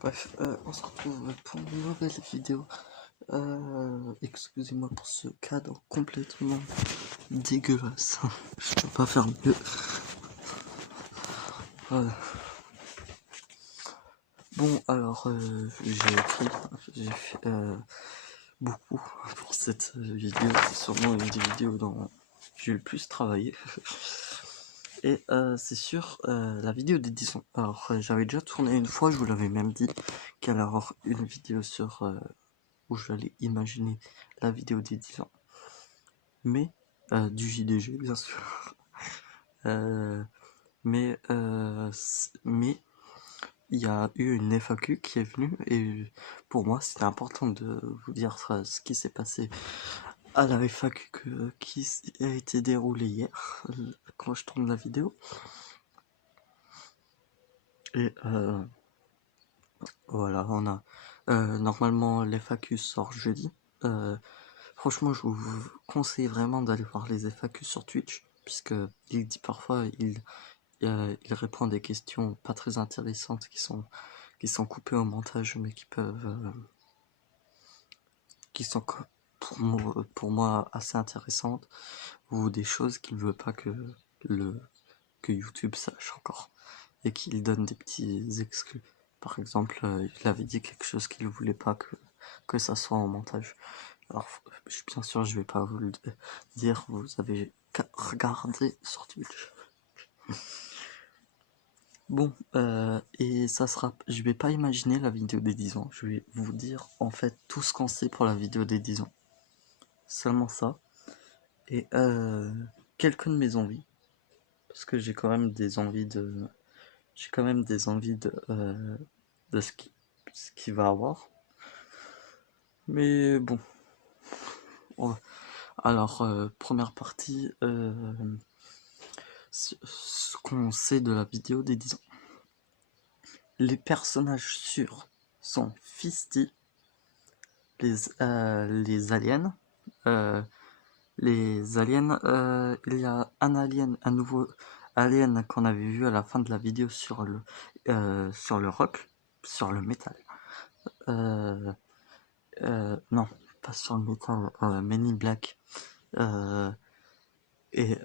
Bref, on se retrouve pour une nouvelle vidéo. Excusez-moi pour ce cadre complètement dégueulasse. Je peux pas faire mieux. Voilà. Bon, alors, j'ai fait beaucoup pour cette vidéo. C'est sûrement une des vidéos dont j'ai le plus travaillé. Et c'est sur la vidéo des 10 ans. Alors, j'avais déjà tourné une fois, je vous l'avais même dit, qu'il allait y avoir une vidéo sur où j'allais imaginer la vidéo des 10 ans. Mais, du JDG, bien sûr. Mais il y a eu une FAQ qui est venue et pour moi c'était important de vous dire ce qui s'est passé à la FAQ qui a été déroulée hier quand je tourne la vidéo. Et voilà, on a normalement l'FAQ sort jeudi. Franchement, je vous conseille vraiment d'aller voir les FAQ sur Twitch, puisque il dit parfois, il répond à des questions pas très intéressantes qui sont coupées au montage, mais qui sont pour moi assez intéressantes, ou des choses qu'il veut pas que YouTube sache encore, et qu'il donne des petits exclus. Par exemple, il avait dit quelque chose qu'il voulait pas que ça soit en montage. Alors, bien sûr, je vais pas vous le dire, vous avez qu'à regarder sur Twitch. Bon, et ça sera... Je vais pas imaginer la vidéo des 10 ans, je vais vous dire en fait tout ce qu'on sait pour la vidéo des 10 ans. Seulement ça. Et quelques de mes envies. Parce que j'ai quand même des envies de... J'ai quand même des envies de ce qui va avoir. Mais bon. Alors, première partie, ce qu'on sait de la vidéo des 10 ans. Les personnages sûrs sont Fisty, les aliens. Les aliens, il y a un nouveau alien qu'on avait vu à la fin de la vidéo sur le rock, sur le métal. Non, pas sur le métal, Men in Black. Et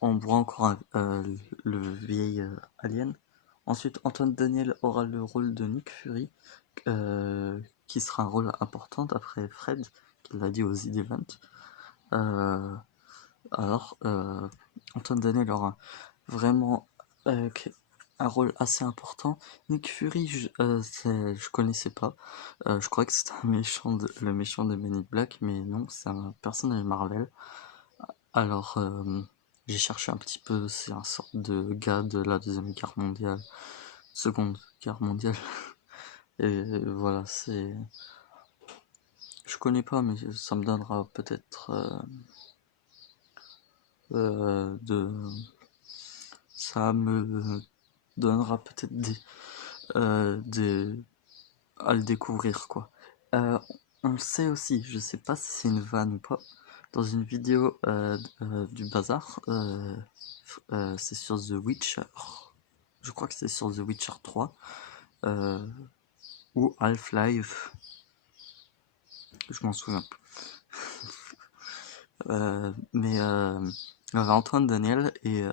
on voit encore le vieil alien. Ensuite, Antoine Daniel aura le rôle de Nick Fury, qui sera un rôle important après Fred, qui l'a dit aux The Event. Alors, Antoine Daniel aura vraiment un rôle assez important. Nick Fury, je connaissais pas. Je croyais que c'était le méchant de Men in Black, mais non, c'est un personnage Marvel. Alors, j'ai cherché un petit peu, c'est un sorte de gars de la Deuxième Guerre mondiale, Seconde Guerre mondiale. Et voilà, je connais pas, mais ça me donnera peut-être ça me donnera peut-être à le découvrir, quoi. On sait aussi, je sais pas si c'est une vanne ou pas, dans une vidéo du bazar, c'est sur The Witcher, je crois que c'est sur The Witcher 3, ou Half-Life, je m'en souviens plus. Mais il y avait Antoine Daniel et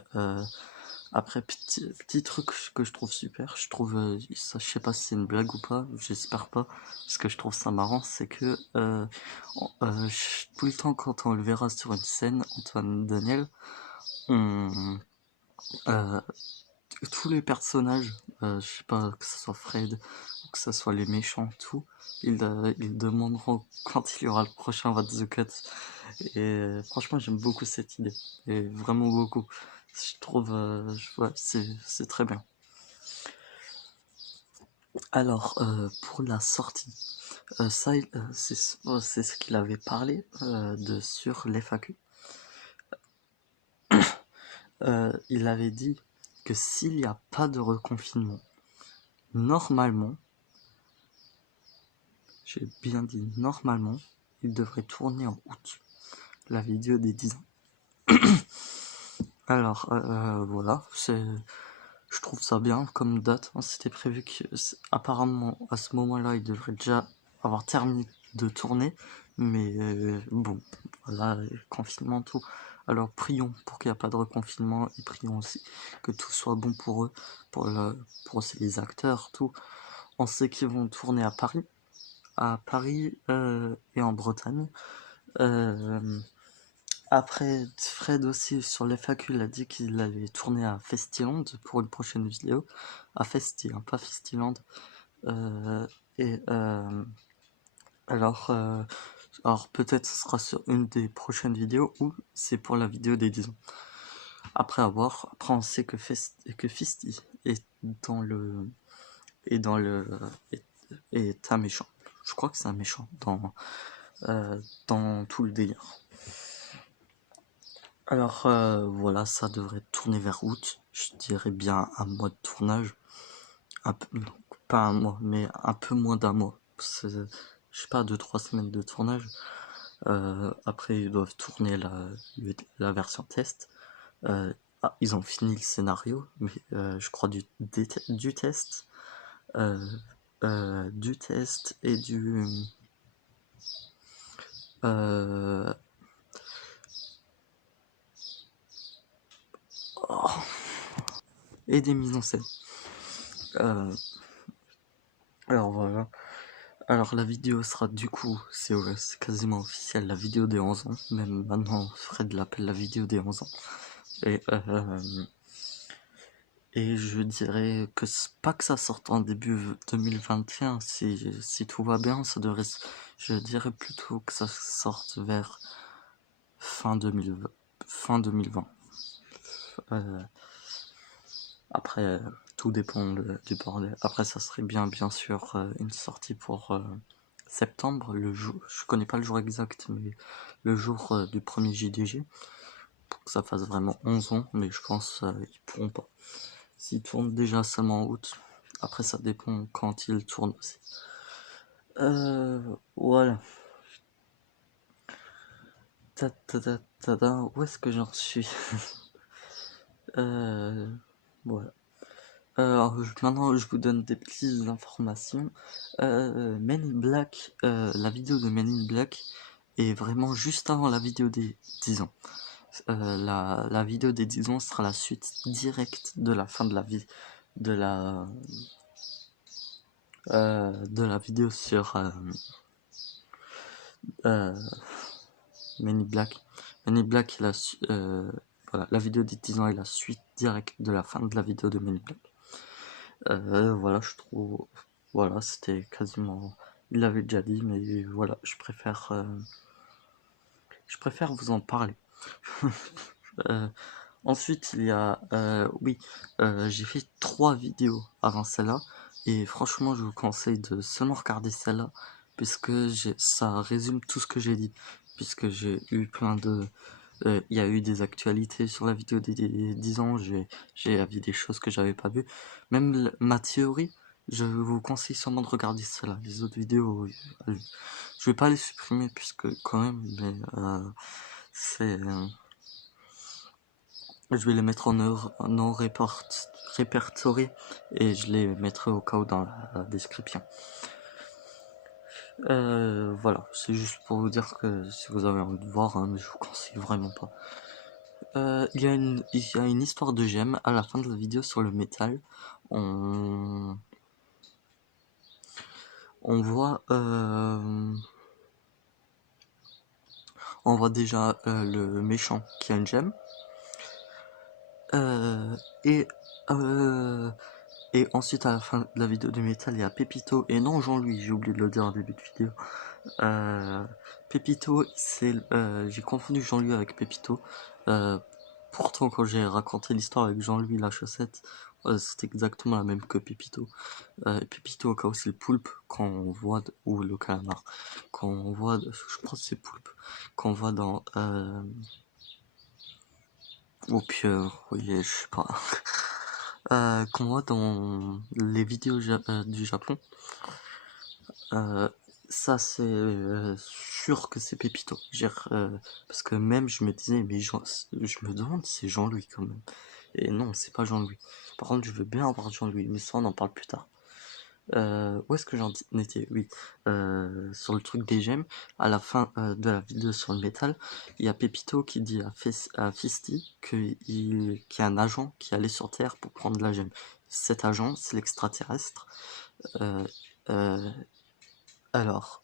après petit truc que je trouve super, je trouve ça, je sais pas si c'est une blague ou pas, j'espère pas, parce que je trouve ça marrant, c'est que tout le temps quand on le verra sur une scène, Antoine Daniel, on tous les personnages, je sais pas, que ce soit Fred, que ce soit les méchants, tout, ils demanderont quand il y aura le prochain What the Cut. Et franchement, j'aime beaucoup cette idée. Et vraiment beaucoup. Je trouve, ouais, c'est très bien. Alors, pour la sortie, ça, c'est ce qu'il avait parlé sur l'FAQ. Il avait dit que s'il n'y a pas de reconfinement, normalement, j'ai bien dit normalement, il devrait tourner en août la vidéo des 10 ans. Alors, voilà, je trouve ça bien comme date, hein. C'était prévu que, apparemment, à ce moment-là, il devrait déjà avoir terminé de tourner, mais bon, voilà, confinement, tout. Alors prions pour qu'il n'y ait pas de reconfinement et prions aussi que tout soit bon pour eux, pour aussi les acteurs, tout. On sait qu'ils vont tourner à Paris et en Bretagne. Après, Fred aussi sur les FAQ, il a dit qu'il allait tourner à Festiland pour une prochaine vidéo. À Festi, hein, pas Festiland. Et alors, alors peut-être ce sera sur une des prochaines vidéos ou c'est pour la vidéo des 10 ans. Après avoir, après on sait que Festi est dans le est un méchant. Je crois que c'est un méchant dans tout le délire. Alors voilà, ça devrait tourner vers août. Je dirais bien un mois de tournage. Donc, pas un mois, mais un peu moins d'un mois. Je sais pas, 2-3 semaines de tournage. Après, ils doivent tourner la version test. Ils ont fini le scénario, mais je crois du test. Du test et du... oh, et des mises en scène. Alors voilà. Alors la vidéo sera du coup, c'est quasiment officiel, la vidéo des 11 ans. Même maintenant, Fred l'appelle la vidéo des 11 ans. Et je dirais que pas que ça sorte en début 2021, si tout va bien, ça devrait... Je dirais plutôt que ça sorte vers fin 2020. Après, tout dépend du bordel. Après, ça serait bien sûr, une sortie pour septembre, le jour, je connais pas le jour exact, mais le jour du premier JDG, pour que ça fasse vraiment 11 ans, mais je pense ils pourront pas. S'ils tournent déjà seulement en août, après ça dépend quand ils tournent aussi. Voilà. Où est-ce que j'en suis? Voilà. Alors, maintenant, je vous donne des petites informations. Men in Black, la vidéo de Men in Black est vraiment juste avant la vidéo des 10 ans. La vidéo des 10 ans sera la suite directe de la fin de la vie de la vidéo sur Men in Black. Men in Black, voilà, la vidéo des 10 ans est la suite directe de la fin de la vidéo de Men in Black. Voilà, je trouve, voilà, c'était quasiment, il l'avait déjà dit, mais voilà, je préfère vous en parler. Ensuite, il y a, oui, j'ai fait 3 vidéos avant celle-là, et franchement, je vous conseille de seulement regarder celle-là, puisque ça résume tout ce que j'ai dit, puisque j'ai eu plein de... Il y a eu des actualités sur la vidéo des 10 ans, j'ai vu des choses que j'avais pas vues. Même ma théorie, je vous conseille sûrement de regarder celle-là. Les autres vidéos, je vais pas les supprimer, puisque quand même, mais c'est... je vais les mettre en non répertorié et je les mettrai au cas où dans la description. Voilà, c'est juste pour vous dire que si vous avez envie de voir, hein, mais je vous conseille vraiment pas. Il y a une histoire de gemme à la fin de la vidéo sur le métal. On voit déjà le méchant qui a une gemme. Et ensuite, à la fin de la vidéo du métal, il y a Pépito, et non Jean-Louis, j'ai oublié de le dire en début de vidéo. Pépito, j'ai confondu Jean-Louis avec Pépito. Pourtant, quand j'ai raconté l'histoire avec Jean-Louis la chaussette, c'est exactement la même que Pépito. Pépito, au cas où c'est le poulpe, quand on voit, ou le calamar, quand on voit, je pense que c'est poulpe, quand on voit dans, ou pieuvre, oui, je sais pas. Qu'on voit dans les vidéos du Japon, ça c'est sûr que c'est Pépito. Parce que même je me disais, mais je me demande si c'est Jean-Louis quand même. Et non, c'est pas Jean-Louis. Par contre, je veux bien avoir Jean-Louis, mais ça, on en parle plus tard. Où est-ce que j'en étais? Oui, sur le truc des gemmes, à la fin de la vidéo sur le métal, il y a Pépito qui dit à Fisty qu'il y a un agent qui allait sur Terre pour prendre la gemme. Cet agent, c'est l'extraterrestre. Euh, euh, alors,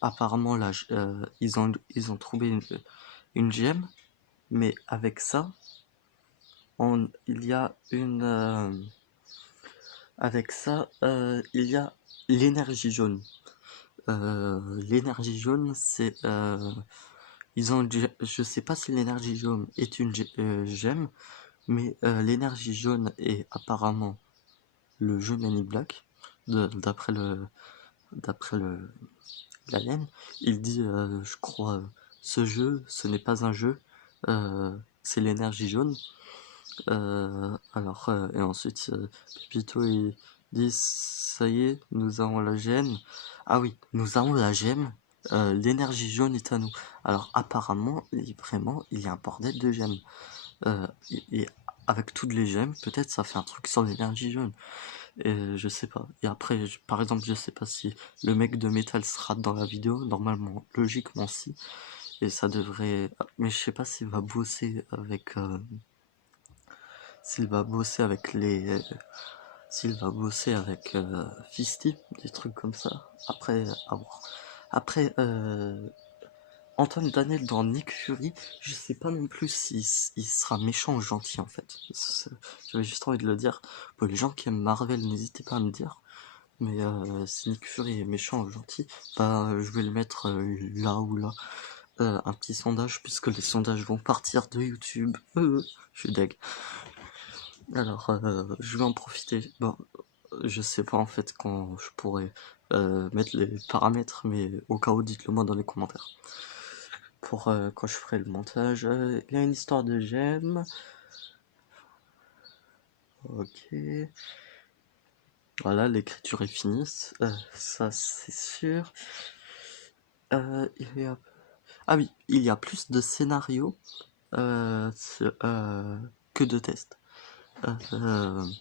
apparemment, là, ils ont trouvé une gemme, mais avec ça, il y a avec ça, il y a l'énergie jaune. L'énergie jaune, c'est je sais pas si l'énergie jaune est une gemme, mais l'énergie jaune est apparemment le jeu Man in Black, d'après l'alien. Il dit, je crois, ce jeu, ce n'est pas un jeu, c'est l'énergie jaune. Et ensuite, Pépito il dit, ça y est, nous avons la gemme. Ah oui, nous avons la gemme. L'énergie jaune est à nous. Alors apparemment, vraiment, il y a un bordel de gemmes. Et avec toutes les gemmes, peut-être ça fait un truc sur l'énergie jaune. Et je sais pas. Et après, par exemple, je sais pas si le mec de métal sera dans la vidéo. Normalement, logiquement si. Et ça devrait. Mais je sais pas s'il va bosser avec. S'il va bosser avec les. S'il va bosser avec Fisty, des trucs comme ça. Après, à voir. Après, Antoine Daniel dans Nick Fury, je sais pas non plus s'il sera méchant ou gentil en fait. J'avais juste envie de le dire. Pour les gens qui aiment Marvel, n'hésitez pas à me dire. Mais si Nick Fury est méchant ou gentil, bah je vais le mettre là ou là. Un petit sondage, puisque les sondages vont partir de YouTube. Je suis deg. Alors, je vais en profiter. Bon, je sais pas en fait quand je pourrais mettre les paramètres, mais au cas où, dites-le moi dans les commentaires. Pour quand je ferai le montage. Il y a une histoire de gemmes. Ok. Voilà, l'écriture est finie. Ça, c'est sûr. Ah oui, il y a plus de scénarios que de tests. Il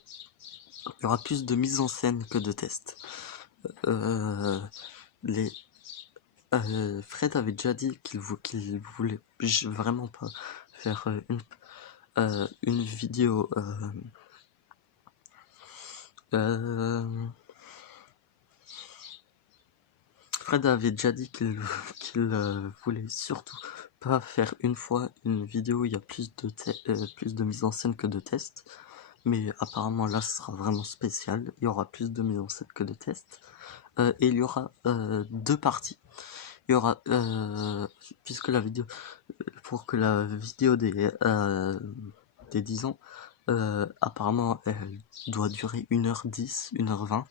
y aura plus de mise en scène que de tests. Les Fred avait déjà dit qu'il voulait vraiment pas faire une vidéo. Fred avait déjà dit qu'il voulait surtout pas faire une fois une vidéo où il y a plus de mise en scène que de tests. Mais apparemment là ce sera vraiment spécial. Il y aura plus de mise en scène que de tests. Et il y aura deux parties. Il y aura puisque la vidéo pour que la vidéo des 10 ans apparemment elle doit durer 1h10, 1h20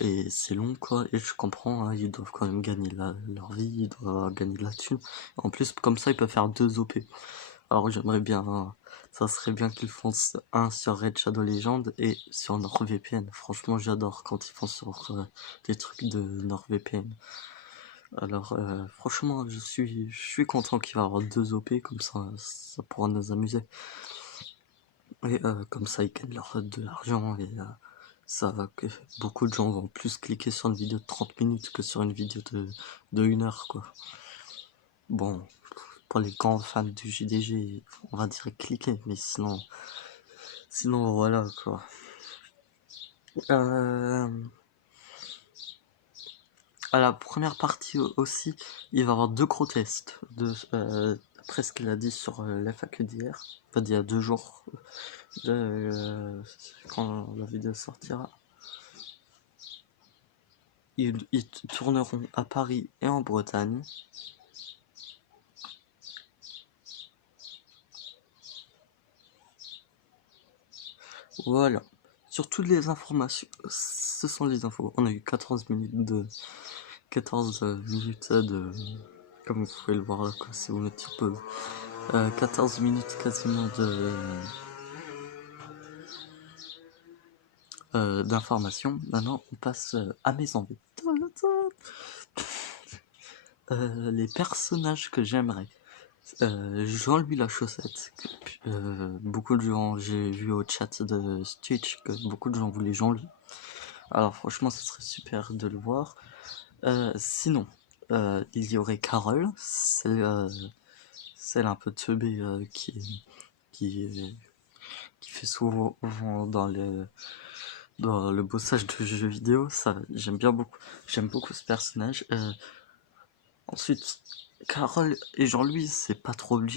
et c'est long quoi, et je comprends, hein, ils doivent quand même gagner leur vie, ils doivent gagner de la thune. En plus comme ça ils peuvent faire 2 OP. Alors j'aimerais bien, ça serait bien qu'ils font un sur Red Shadow Legend et sur NordVPN. Franchement j'adore quand ils font sur des trucs de NordVPN. Alors franchement je suis content qu'il va y avoir 2 OP, comme ça pourra nous amuser. Et comme ça ils gagnent de l'argent et ça va que beaucoup de gens vont plus cliquer sur une vidéo de 30 minutes que sur une vidéo de 1 heure quoi. Bon, pour les grands fans du JDG, on va dire cliquer, mais sinon voilà quoi. À la première partie aussi, il va y avoir 2 gros tests. D'après ce qu'il a dit sur l'FAQ d'hier, enfin d'il y a 2 jours, quand la vidéo sortira. Ils tourneront à Paris et en Bretagne. Voilà. Sur toutes les informations, ce sont les infos. On a eu 14 minutes de... Comme vous pouvez le voir là, quoi, si vous mettez un peu... 14 minutes quasiment d'informations. Maintenant, on passe à mes envies. Les personnages que j'aimerais. Jean-Louis Lachaussette. Beaucoup de gens, j'ai vu au chat de Twitch que beaucoup de gens voulaient Jean-Louis. Alors franchement, ce serait super de le voir. Sinon, il y aurait Carole, celle un peu teubée qui fait souvent dans le bossage de jeux vidéo. Ça, j'aime beaucoup ce personnage. Ensuite, Carole et Jean-Louis, c'est pas trop obligé.